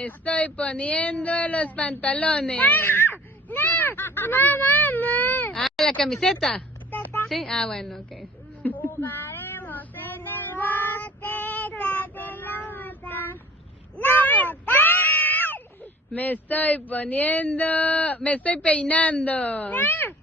Me estoy poniendo los pantalones. No, mamá. Ah, la camiseta. Sí, ah, bueno, ok. Jugaremos en el bote, de la mata. ¡La mata! Me estoy peinando. No.